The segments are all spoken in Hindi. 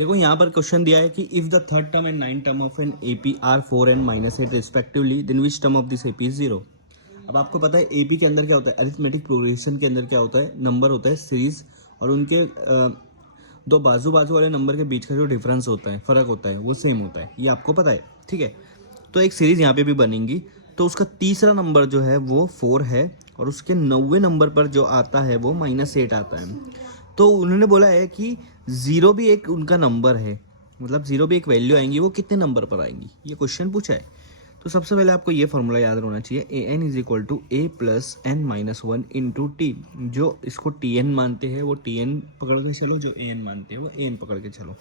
देखो यहाँ पर क्वेश्चन दिया है कि if the third term and nine term of an AP are 4 and -8 respectively then which term of this AP is 0। अब आपको पता है एपी के अंदर क्या होता है, अरिथमेटिक प्रोग्रेशन के अंदर क्या होता है, नंबर होता है सीरीज और उनके दो बाजू बाजू वाले नंबर के बीच का जो डिफरेंस होता है, फर्क होता है, वो सेम होता है। ये आपको पता है, ठीक है। तो एक सीरीज यहाँ पे भी बनेगी, तो उसका तीसरा नंबर जो है वो 4 है और उसके 90वें नंबर पर जो आता है वो -8 आता है। तो उन्होंने बोला है कि जीरो भी एक उनका नंबर है, मतलब जीरो भी एक वैल्यू आएंगी, वो कितने नंबर पर आएंगी, ये क्वेश्चन पूछा है। तो सबसे पहले आपको ये फॉर्मूला याद होना चाहिए, A N is equal to A plus N minus one into T. जो इसको टी एन मानते हैं वो टी एन पकड़ के चलो, जो ए एन मानते हैं वो ए एन पकड़ के चलो।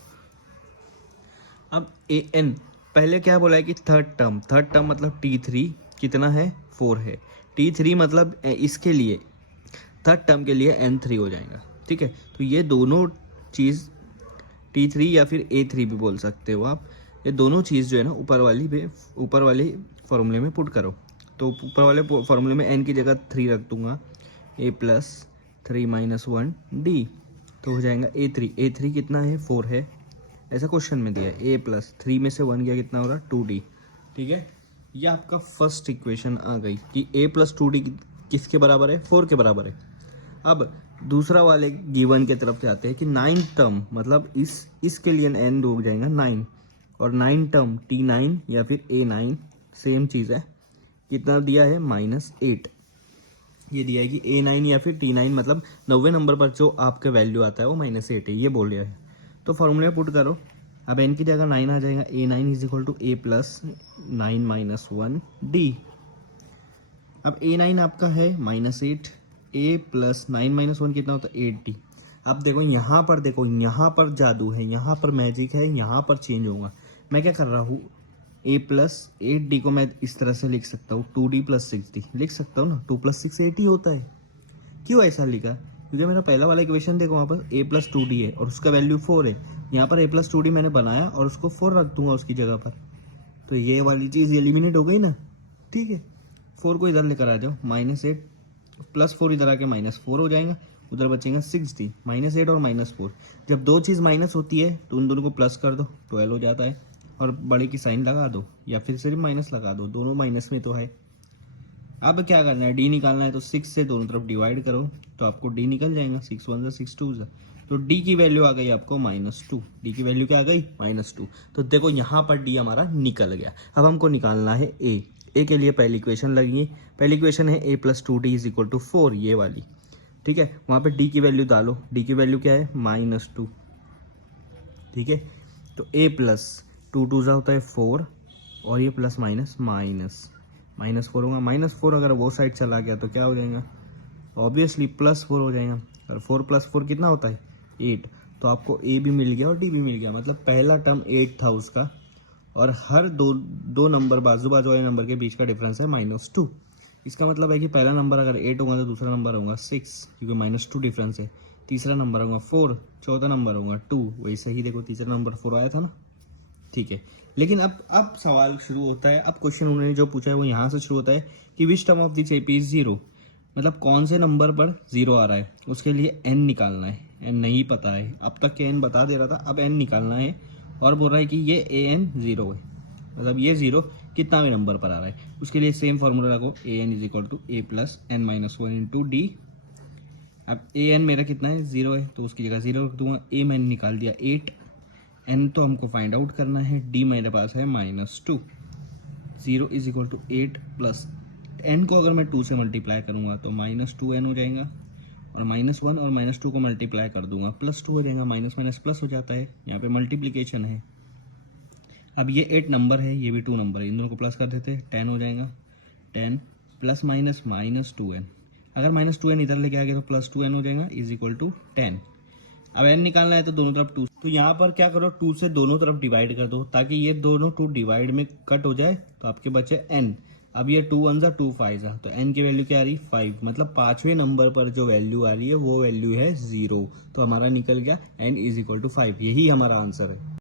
अब ए एन पहले क्या बोला है कि थर्ड टर्म मतलब T3 कितना है, 4 है। T3 मतलब इसके लिए थर्ड टर्म के लिए N3 हो जाएगा, ठीक है। तो ये दोनों चीज़ T3 या फिर A3 भी बोल सकते हो आप, ये दोनों चीज़ जो है ना ऊपर वाली फॉर्मूले में पुट करो। तो ऊपर वाले फॉर्मूले में n की जगह 3 रख दूंगा, a प्लस 3 माइनस 1 डी, तो हो जाएगा A3 कितना है, 4 है, ऐसा क्वेश्चन में दिया है। a प्लस 3 में से 1 गया, कितना हो रहा, 2d, ठीक है। ये आपका फर्स्ट इक्वेशन आ गई कि a प्लस 2d किसके बराबर है, 4 के बराबर है। अब दूसरा वाले गिवन के तरफ जाते हैं कि 9 टर्म मतलब इसके लिए n हो जाएगा 9 और 9 टर्म T9 या फिर A9 सेम चीज़ है, कितना दिया है, -8। ये दिया है कि A9 या फिर T9 मतलब 90वें नंबर पर जो आपका वैल्यू आता है वो -8 है, ये बोल रहा है। तो फॉर्मूला पुट करो, अब n की जगह 9 आ जाएगा, A9 is equal to a plus 9 minus 1 D. अब A9 आपका है -8, a प्लस 9 माइनस 1 कितना होता है, 8d। अब देखो यहाँ पर जादू है, यहाँ पर मैजिक है, यहाँ पर चेंज होगा। मैं क्या कर रहा हूँ, a प्लस 8d को मैं इस तरह से लिख सकता हूँ, 2d प्लस 6d लिख सकता हूँ ना, 2 प्लस 6 8 ही होता है। क्यों ऐसा लिखा, क्योंकि मेरा पहला वाला इक्वेशन देखो, वहाँ पर a प्लस 2d है और उसका वैल्यू 4 है। यहाँ पर a प्लस 2d मैंने बनाया और उसको 4 रख दूंगा उसकी जगह पर, तो ये वाली चीज़ एलिमिनेट हो गई ना, ठीक है। 4 को इधर लेकर आ जाओ, -8 प्लस 4 इधर आके -4 हो जाएगा, उधर बचेगा 6d, -8 और -4। जब दो चीज़ माइनस होती है तो उन दोनों को प्लस कर दो, 12 हो जाता है, और बड़े की साइन लगा दो या फिर सिर्फ माइनस लगा दो, दोनों माइनस में तो है। अब क्या करना है, डी निकालना है, तो 6 से दोनों तरफ डिवाइड करो तो आपको डी निकल जाएगा, 6 1 6 2, तो डी की वैल्यू आ गई आपको -2। डी की वैल्यू क्या आ गई, -2। तो देखो यहाँ पर डी हमारा निकल गया। अब हमको निकालना है ए के लिए पहली इक्वेशन लगी, पहली इक्वेशन है a plus 2d is equal to 4, ये वाली, ठीक है। वहाँ पे डी की वैल्यू डालो, डी की वैल्यू क्या है, -2, ठीक है। तो a प्लस 2 2 होता है 4 और ये प्लस माइनस -4 होगा, -4 अगर वो साइड चला गया तो क्या हो जाएगा, ऑब्वियसली +4 हो जाएगा। और 4 + 4 कितना होता है, 8। तो आपको a भी मिल गया और d भी मिल गया, मतलब पहला टर्म 8 था उसका, और हर दो नंबर बाजू वाले नंबर के बीच का डिफरेंस है -2। इसका मतलब है कि पहला नंबर अगर 8 होगा तो दूसरा नंबर होगा 6, क्योंकि -2 डिफरेंस है। तीसरा नंबर होगा 4, चौथा नंबर होगा 2। वैसे ही देखो तीसरा नंबर 4 आया था ना, ठीक है। लेकिन अब सवाल शुरू होता है, अब क्वेश्चन उन्होंने जो पूछा है वो यहाँ से शुरू होता है कि विच term of this AP is 0, मतलब कौन से नंबर पर 0 आ रहा है, उसके लिए n निकालना है। n नहीं पता है, अब तक के n बता दे रहा था, अब n निकालना है, और बोल रहा है कि ये an 0 है, मतलब ये 0 कितना नंबर पर आ रहा है, उसके लिए सेम फार्मूला रखो, an is equal to a plus n minus 1 into D. अब an मेरा कितना है, 0 है, तो उसकी जगह 0 रख दूंगा। a मैंने निकाल दिया 8, n तो हमको फाइंड आउट करना है, d मेरे पास है -2। 0 is equal to 8 plus n को अगर मैं 2 से मल्टीप्लाई करूँगा तो -2n हो जाएगा, और -1 और -2 को मल्टीप्लाई कर दूंगा +2 हो जाएगा, माइनस माइनस प्लस हो जाता है, यहाँ पे मल्टीप्लिकेशन है। अब ये 8 नंबर है, ये भी 2 नंबर है, इन दोनों को प्लस कर देते हैं, 10 हो जाएगा, 10 प्लस माइनस -2n, अगर -2n इधर लेके आ गया तो +2n हो जाएगा इज इक्वल टू 10। अब n निकालना है तो दोनों तरफ 2, तो यहाँ पर क्या करो, 2 से दोनों तरफ डिवाइड कर दो ताकि ये दोनों 2 डिवाइड में कट हो जाए, तो आपके बचे n। अब ये 2 1 2 5 तो n की वैल्यू क्या आ रही, 5, मतलब 5वें नंबर पर जो वैल्यू आ रही है वो वैल्यू है 0, तो हमारा निकल गया n इज इक्वल टू 5, यही हमारा आंसर है।